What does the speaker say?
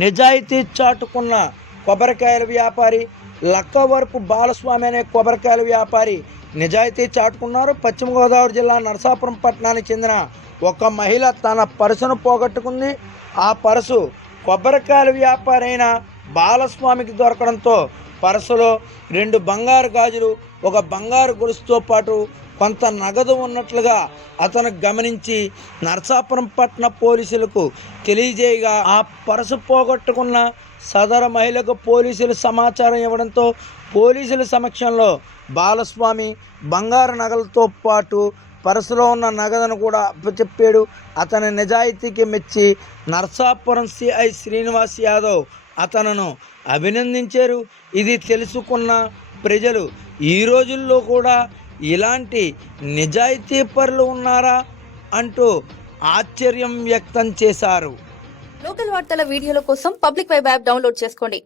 నిజాయితీ చాటుకున్న కొబ్బరికాయల వ్యాపారి లక్కవరపు బాలస్వామి అనే కొబ్బరికాయల వ్యాపారి నిజాయితీ చాటుకున్నారు. పశ్చిమ గోదావరి జిల్లా నరసాపురం పట్టణానికి చెందిన ఒక మహిళ తన పరుసును పోగొట్టుకుంది. ఆ పరుసు కొబ్బరికాయల వ్యాపారి అయిన బాలస్వామికి దొరకడంతో పరసలో రెండు బంగారు గాజులు ఒక బంగారు గొలుసుతో పాటు కొంత నగదు ఉన్నట్లుగా అతను గమనించి నరసాపురం పట్టణ పోలీసులకు తెలియజేయగా ఆ పరసు పోగొట్టుకున్న సదర మహిళకు పోలీసులు సమాచారం ఇవ్వడంతో పోలీసుల సమక్షంలో బాలస్వామి బంగారు నగలతో పాటు పరసులో ఉన్న నగదును కూడా అప్పచెప్పాడు. అతని నిజాయితీకి మెచ్చి నరసాపురం సిఐ శ్రీనివాస్ యాదవ్ అతనను అభినందించారు. ఇది తెలుసుకున్న ప్రజలు ఈ రోజుల్లో కూడా ఇలాంటి నిజాయితీ పరులు ఉన్నారా అంటూ ఆశ్చర్యం వ్యక్తం చేశారు. లోకల్ వార్తల వీడియోల కోసం పబ్లిక్ వెబ్ యాప్ డౌన్లోడ్ చేసుకోండి.